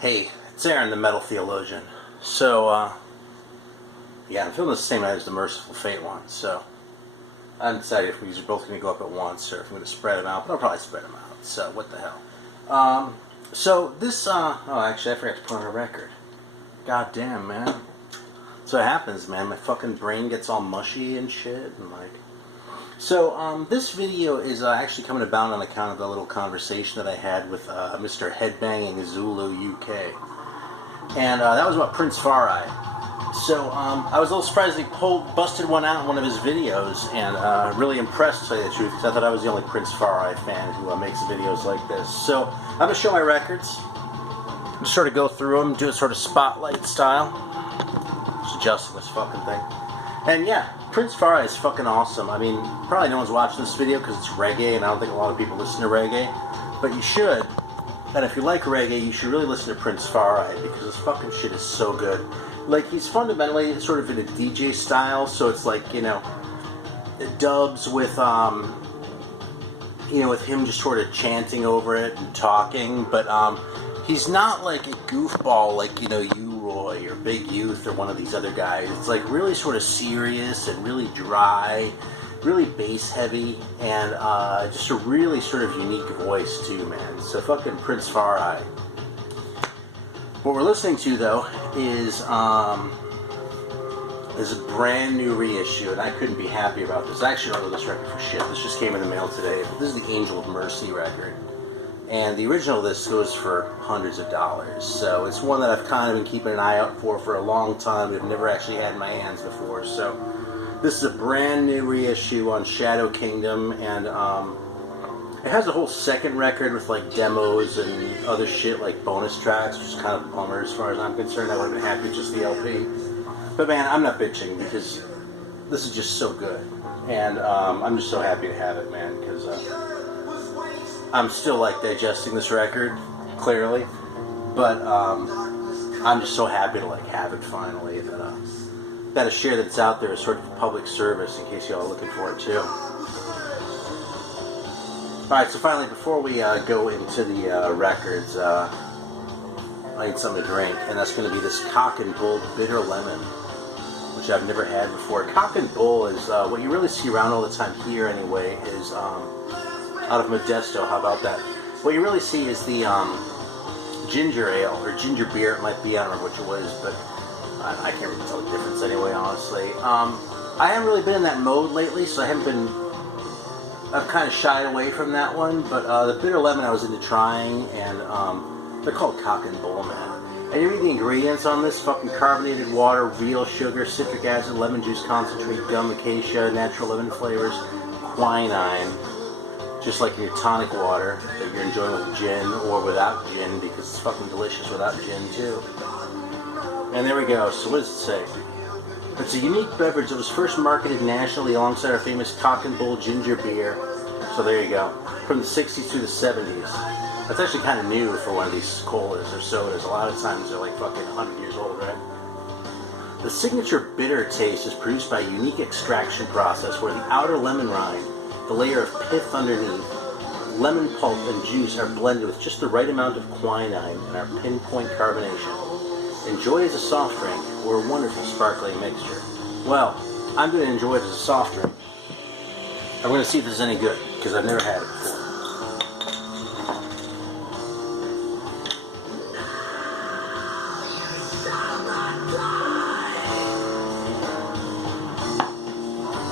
Hey, it's Aaron, the Metal Theologian. So, yeah, I'm filming the same night as the Merciful Fate one, so I haven't decided if these are both going to go up at once or if I'm going to spread them out, but I'll probably spread them out, so what the hell. So this, oh, actually, I forgot to put on a record. God damn, man. So it happens, man. My fucking brain gets all mushy and shit, and like... So, this video is actually coming about on account of the little conversation that I had with Mr. Headbanging Zulu UK. And that was about Prince Farai. So, I was a little surprised he busted one out in one of his videos, and really impressed, to tell you the truth, because I thought I was the only Prince Farai fan who makes videos like this. So, I'm going to show my records, just sort of go through them, do it sort of spotlight style. Just adjusting this fucking thing. And yeah, Prince Farai is fucking awesome. I mean, probably no one's watching this video because it's reggae, and I don't think a lot of people listen to reggae. But you should. And if you like reggae, you should really listen to Prince Farai, because his fucking shit is so good. Like, he's fundamentally sort of in a DJ style, so it's like, you know, dubs with, you know, with him just sort of chanting over it and talking, but, he's not like a goofball like, you know, Roy or Big Youth or one of these other guys. It's like really sort of serious and really dry, really bass heavy, and just a really sort of unique voice too, man. So fucking Prince Farai. What we're listening to though is a brand new reissue, and I couldn't be happy about this. I actually don't know this record for shit. This just came in the mail today. But this is the Angel of Mercy record. And the original of this goes for hundreds of dollars. So it's one that I've kind of been keeping an eye out for a long time. I've never actually had in my hands before. So this is a brand new reissue on Shadow Kingdom. And it has a whole second record with like demos and other shit, like bonus tracks, which is kind of a bummer as far as I'm concerned. I would have been happy with just the LP. But man, I'm not bitching because this is just so good. And I'm just so happy to have it, man, because... I'm still like digesting this record, clearly, but I'm just so happy to like have it finally. That a share that it's out there is sort of a public service in case y'all are looking for it too. All right, so finally, before we go into the records, I need something to drink, and that's going to be this Cock and Bull Bitter Lemon, which I've never had before. Cock and Bull is what you really see around all the time here, anyway. Is out of Modesto, how about that? What you really see is the ginger ale, or ginger beer it might be, I don't remember which it was, but I can't really tell the difference anyway, honestly. I haven't really been in that mode lately, so I've kind of shied away from that one, but the bitter lemon I was into trying, and they're called Cock and Bull, man. And you read the ingredients on this: fucking carbonated water, real sugar, citric acid, lemon juice concentrate, gum, acacia, natural lemon flavors, quinine, just like your tonic water that you're enjoying with gin or without gin, because it's fucking delicious without gin too. And there we go. So what does it say? It's a unique beverage that was first marketed nationally alongside our famous Cock and Bull ginger beer. So there you go. From the 60s through the 70s. That's actually kind of new for one of these colas or sodas. A lot of times they're like fucking 100 years old, right? The signature bitter taste is produced by a unique extraction process where the outer lemon rind, the layer of pith underneath, lemon pulp and juice are blended with just the right amount of quinine and our pinpoint carbonation. Enjoy as a soft drink or a wonderful sparkling mixture. Well, I'm going to enjoy it as a soft drink. I'm going to see if this is any good, because I've never had it before.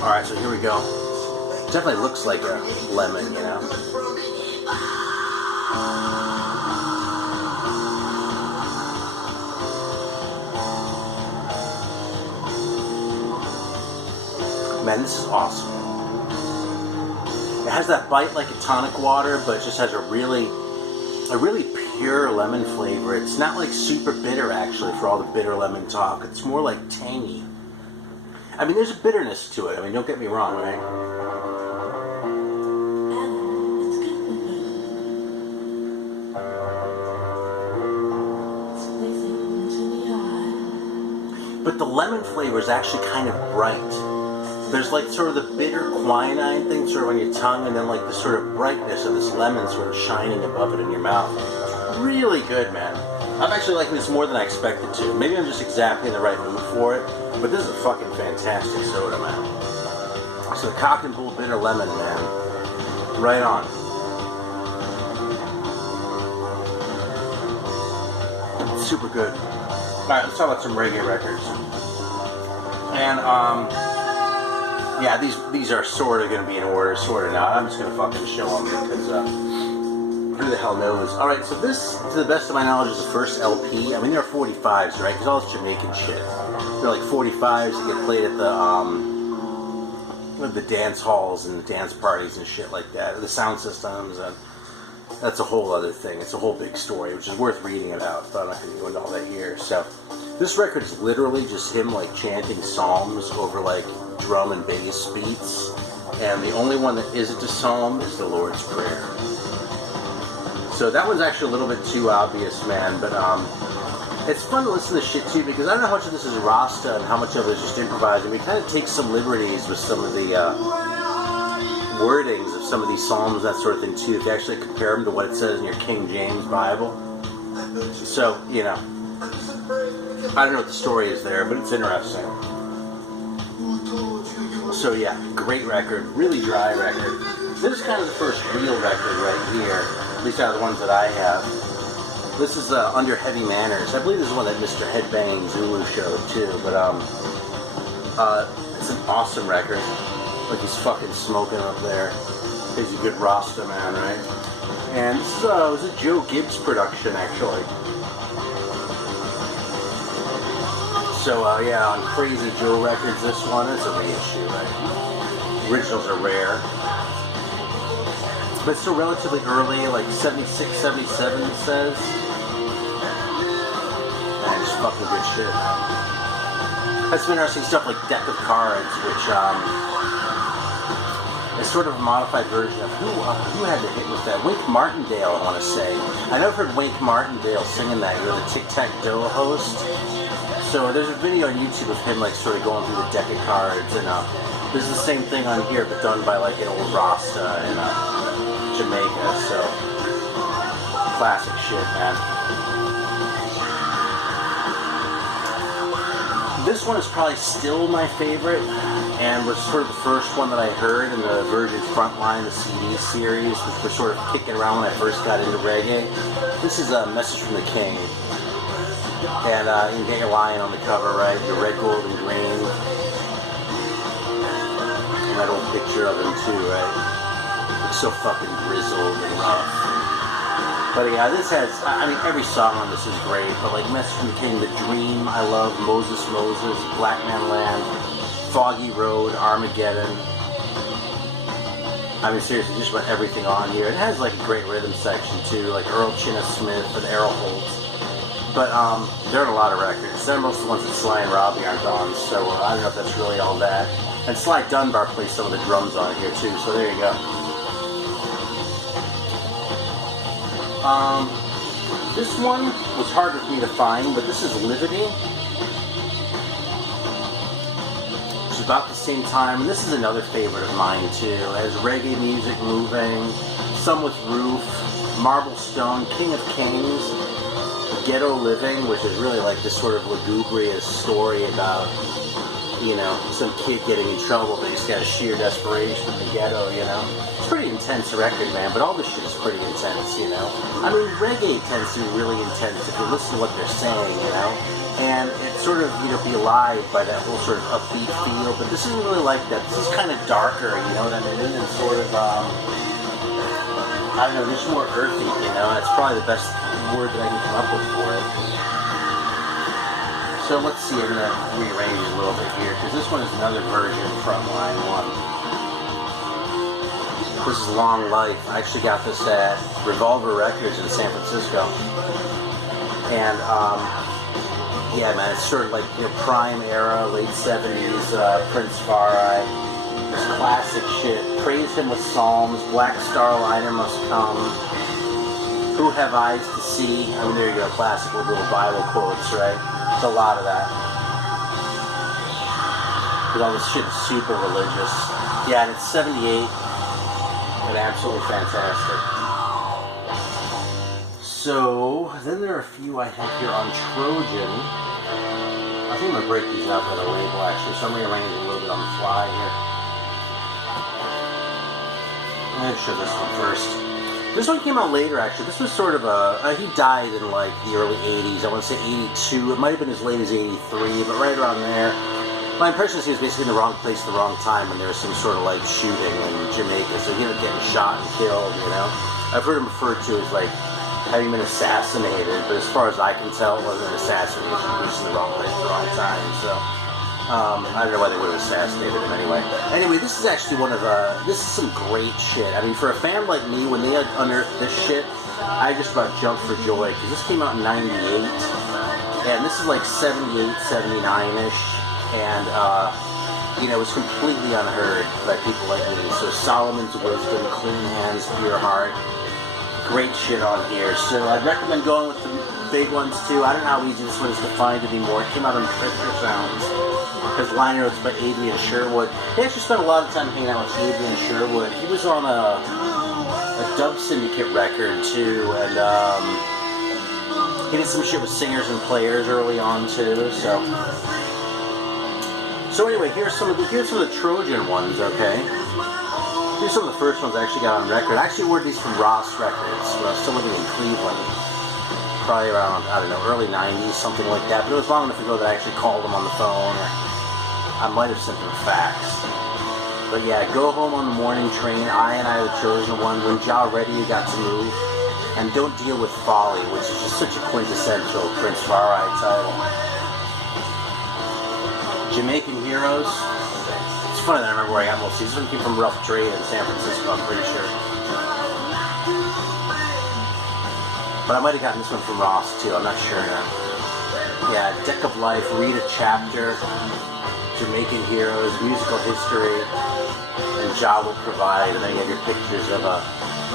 Alright, so here we go. Definitely looks like a lemon, you know. Man, this is awesome. It has that bite like a tonic water, but it just has a really pure lemon flavor. It's not like super bitter, actually, for all the bitter lemon talk. It's more like tangy. I mean, there's a bitterness to it. I mean, don't get me wrong, right? But the lemon flavor is actually kind of bright. There's like sort of the bitter quinine thing sort of on your tongue, and then like the sort of brightness of this lemon sort of shining above it in your mouth. Really good, man. I'm actually liking this more than I expected to. Maybe I'm just exactly in the right mood for it, but this is a fucking fantastic soda, man. So the Cock and Bull Bitter Lemon, man. Right on. Super good. Alright, let's talk about some reggae records. And, yeah, these are sort of going to be in order, sort of not. I'm just going to fucking show them because, who the hell knows? Alright, so this, to the best of my knowledge, is the first LP. I mean, there are 45s, right? Because all this Jamaican shit. They're like 45s that get played at the dance halls and the dance parties and shit like that. The sound systems, and that's a whole other thing. It's a whole big story, which is worth reading about, but I'm not going to go into all that here. So, this record is literally just him, like, chanting psalms over, like, drum and bass beats. And the only one that isn't a psalm is the Lord's Prayer. So that one's actually a little bit too obvious, man, but it's fun to listen to shit too, because I don't know how much of this is Rasta and how much of it is just improvising. We kind of take some liberties with some of the wordings of some of these psalms, that sort of thing too, if you actually compare them to what it says in your King James Bible. So, you know, I don't know what the story is there, but it's interesting. So yeah, great record, really dry record. This is kind of the first real record right here, at least out of the ones that I have. This is Under Heavy Manners. I believe this is one that Mr. Headbanging Zulu showed too, but it's an awesome record. Like he's fucking smoking up there. He's a good Rasta man, right? And this was a Joe Gibbs production, actually. So yeah, on Crazy Joe Records, this one is a reissue, right? Originals are rare. But it's still relatively early, like 76, 77 it says. Man, just fucking good shit, man. That's some interesting stuff like Deck of Cards, which is sort of a modified version of who had the hit with that? Wink Martindale, I want to say. I never heard Wink Martindale singing that. He was a Tic-Tac-Toe host. So there's a video on YouTube of him like sort of going through the deck of cards, and this is the same thing on here, but done by like an old Rasta in Jamaica. So classic shit, man. This one is probably still my favorite, and was sort of the first one that I heard in the Virgin Frontline, the CD series, which was sort of kicking around when I first got into reggae. This is a Message from the King. And you can get your lion on the cover, right? Your red, gold, and green. And that old picture of him too, right? Looks so fucking grizzled and rough. But yeah, this has, I mean, every song on this is great, but like Message from the King, The Dream, I love, Moses, Black Man Land, Foggy Road, Armageddon. I mean, seriously, just about everything on here. It has like a great rhythm section too, like Earl Chinna Smith and Errol Holtz. But there are a lot of records. They're most of the ones that Sly and Robbie aren't on, so I don't know if that's really all that. And Sly Dunbar plays some of the drums on here too, so there you go. This one was hard for me to find, but this is Liberty. It's about the same time, and this is another favorite of mine too. It has reggae music moving, some with Roof, Marble Stone, King of Kings, Ghetto Living, which is really like this sort of lugubrious story about, you know, some kid getting in trouble, but he's got a sheer desperation in the ghetto, you know. It's a pretty intense record, man, but all this shit is pretty intense, you know. I mean, reggae tends to be really intense if you listen to what they're saying, you know. And it's sort of, you know, belied by that whole sort of upbeat feel, but this isn't really like that. This is kind of darker, you know what I mean? And sort of, I don't know, just more earthy, you know. It's probably the best word that I can come up with for it. So let's see, I'm going to rearrange it a little bit here, because this one is another version from line one. This is Long Life. I actually got this at Revolver Records in San Francisco. And, yeah, man, it's sort of like your prime era, late 70s, Prince Farai. This classic shit. Praise him with psalms, Black Star Liner must come. Who have eyes to see? I mean, there you go, classic little Bible quotes, right? It's a lot of that. But all this shit is super religious. Yeah, and it's 78. And absolutely fantastic. So, then there are a few I have here on Trojan. I think I'm going to break these up at a label, actually, so I'm rearranging a little bit on the fly here. I'm going to show this one first. This one came out later, actually. This was sort of a... he died in, like, the early 80s. I want to say 82. It might have been as late as 83, but right around there. My impression is he was basically in the wrong place at the wrong time when there was some sort of, like, shooting in Jamaica. So he ended up getting shot and killed, you know? I've heard him referred to as, like, having been assassinated, but as far as I can tell, it wasn't an assassination. He was in the wrong place at the wrong time, so... I don't know why they would have assassinated him anyway. Anyway, this is actually one of this is some great shit. I mean, for a fan like me, when they had unearthed this shit, I just about jumped for joy, because this came out in 98, and this is like 78, 79-ish, and, you know, it was completely unheard by people like me. So Solomon's Wisdom, Clean Hands, Pure Heart, great shit on here. So I'd recommend going with the big ones too. I don't know how easy this one is to find anymore. It came out on Prisoner Sounds. His liner notes by Adrian Sherwood. He actually spent a lot of time hanging out with Adrian Sherwood. He was on a Dub Syndicate record too, and he did some shit with Singers and Players early on too. So anyway, here's some of the Trojan ones. Okay, here's some of the first ones I actually got on record. I actually ordered these from Ross Records when I was still living in Cleveland. Probably around, I don't know, early 90s, something like that. But it was long enough ago that I actually called them on the phone. Or I might have sent them a fax. But yeah, Go Home on the Morning Train, I and I the Chosen One, When Ja Ready You Got to Move, and Don't Deal with Folly, which is just such a quintessential Prince Farai title. Jamaican Heroes. It's funny that I remember where I got most of these. This one came from Rough Trade in San Francisco, I'm pretty sure. But I might have gotten this one from Ross too, I'm not sure now. Yeah, Deck of Life, Read a Chapter, Jamaican Heroes, Musical History, and Ja Will Provide. And then you have your pictures of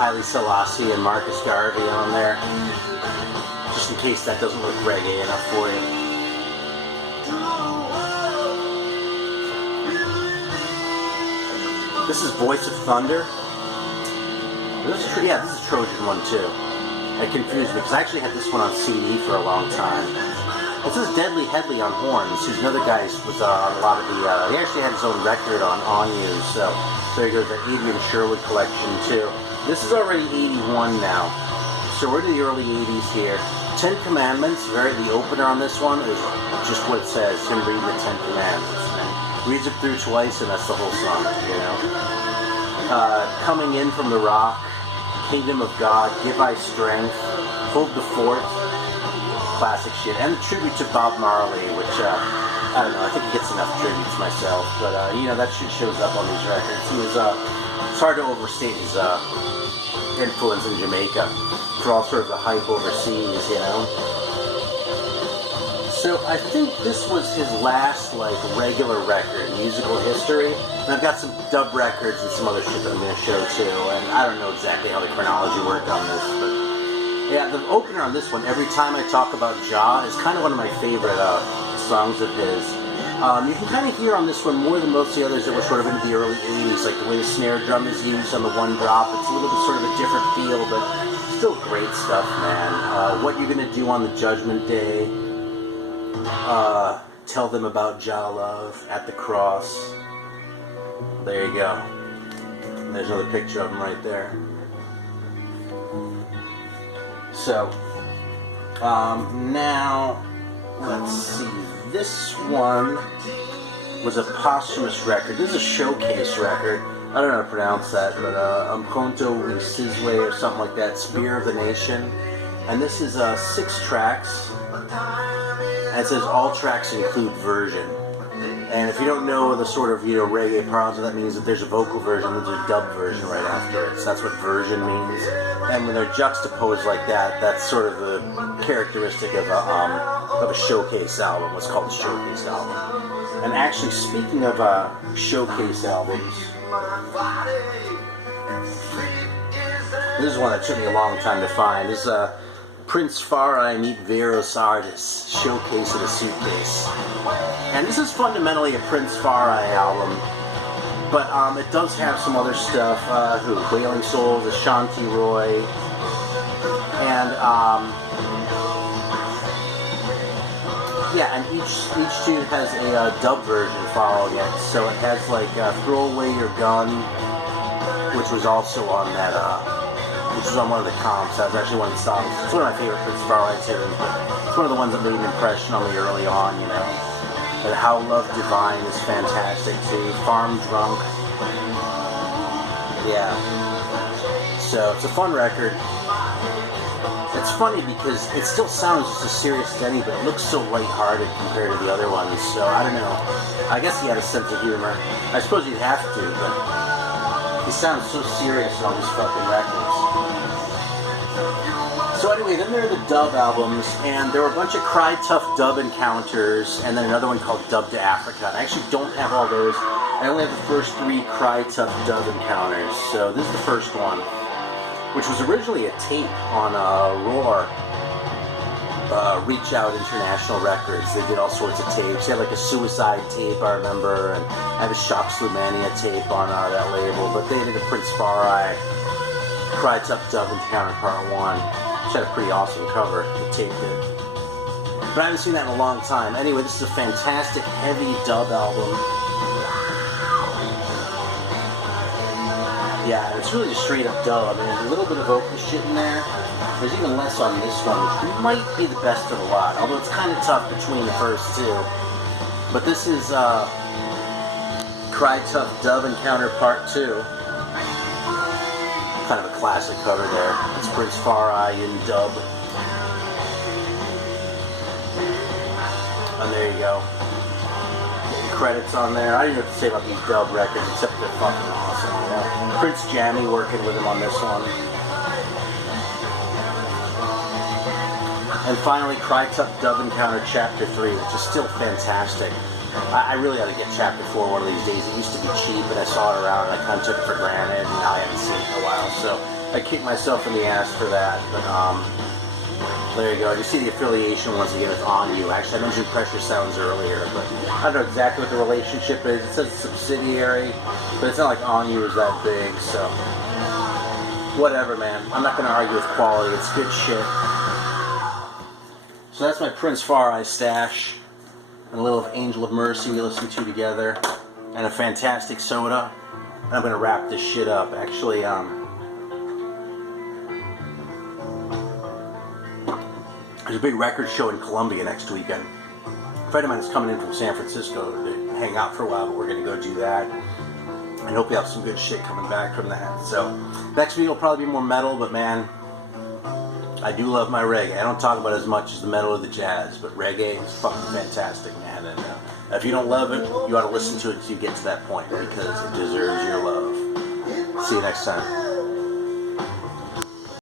Haile Selassie and Marcus Garvey on there. Just in case that doesn't look reggae enough for you. This is Voice of Thunder. This is a Trojan one too. It confused me because I actually had this one on CD for a long time. This is Deadly Headley on horns, who's another guy who was on a lot of the, he actually had his own record on You, so there you go, the Adrian Sherwood collection too. This is already 81 now, so we're in the early 80s here. Ten Commandments, the opener on this one is just what it says, him reading the Ten Commandments. And reads it through twice and that's the whole song, you know. Coming In from the Rock, Kingdom of God, Give I Strength, Hold the Fort, classic shit, and the tribute to Bob Marley, which, I don't know, I think he gets enough tributes myself, but, you know, that shit shows up on these records. He was, it's hard to overstate his, influence in Jamaica for all sorts of the hype overseas, you know. So I think this was his last, like, regular record, Musical History. And I've got some dub records and some other shit that I'm going to show too. And I don't know exactly how the chronology worked on this, but yeah, the opener on this one, Every Time I Talk About Ja, is kind of one of my favorite songs of his. You can kind of hear on this one more than most of the others that were sort of into the early 80s, like the way the snare drum is used on the one drop. It's a little bit sort of a different feel, but still great stuff, man. What You're Gonna Do on the Judgment Day. Tell Them About Ja Love, At the Cross. There you go. And there's another picture of him right there. So, now, let's see. This one was a posthumous record. This is a showcase record. I don't know how to pronounce that, but Umkhonto Sizwe or something like that. Spear of the Nation. And this is 6 tracks. And it says all tracks include version. And if you don't know the sort of, you know, reggae parlance, that means that there's a vocal version, there's a dub version right after it. So that's what version means. And when they're juxtaposed like that, that's sort of the characteristic of a showcase album, what's called a showcase album. And actually, speaking of showcase albums, this is one that took me a long time to find. This is Prince Farai Meet Veros Artis, Showcase in a Suitcase. And this is fundamentally a Prince Farai album, but it does have some other stuff, Wailing Souls, Ashanti Roy, And yeah, and each tune has a dub version following it. So it has like "Throw Away Your Gun," which was also on that, which was on one of the comps. That was actually one of the songs. It's one of my favorite Prince Farley tunes, but it's one of the ones that made an impression on me early on, you know. And "How Love Divine" is fantastic too. "Farm Drunk." Yeah. So it's a fun record. It's funny because it still sounds just as serious as any, but it looks so lighthearted compared to the other ones. So I don't know. I guess he had a sense of humor. I suppose you'd have to, but he sounds so serious on these fucking records. So anyway, then there are the dub albums, and there were a bunch of Cry Tough dub encounters, and then another one called Dub to Africa. I actually don't have all those. I only have the first 3 Cry Tough dub encounters. So this is the first one, which was originally a tape on Roar, Reach Out International Records. They did all sorts of tapes. They had like a Suicide tape, I remember, and I have a Shock Slumania tape on that label, but they did a Prince Farai Cry Tough Dub Encounter Part 1, which had a pretty awesome cover, the tape did. But I haven't seen that in a long time. Anyway, this is a fantastic heavy dub album. Yeah, and it's really just straight up dub. I mean, there's a little bit of vocal shit in there. There's even less on this one, which might be the best of the lot, although it's kind of tough between the first two. But this is Cry Tough Dub Encounter Part 2. Kind of a classic cover there. It's Prince Farai in dub. And there you go. Credits on there. I don't even know what to say about these dub records, except they're fucking awesome. You know? Prince Jammy working with him on this one. And finally, Cry Tough Dub Encounter Chapter 3, which is still fantastic. I really ought to get Chapter 4 one of these days. It used to be cheap, and I saw it around, and I kind of took it for granted, and now I haven't seen it in a while. So I kicked myself in the ass for that. But there you go. You see the affiliation once again with On You. Actually, I mentioned Pressure Sounds earlier, but I don't know exactly what the relationship is. It says a subsidiary, but it's not like On You is that big, so whatever, man. I'm not going to argue with quality. It's good shit. So that's my Prince Farai stash, and a little of Angel of Mercy we listened to together, and a fantastic soda. And I'm going to wrap this shit up. Actually, there's a big record show in Columbia next weekend. A friend of mine is coming in from San Francisco to hang out for a while, but we're going to go do that. And hope we have some good shit coming back from that. So, next video will probably be more metal, but man, I do love my reggae. I don't talk about it as much as the metal or the jazz, but reggae is fucking fantastic, man. And if you don't love it, you ought to listen to it until you get to that point, because it deserves your love. See you next time.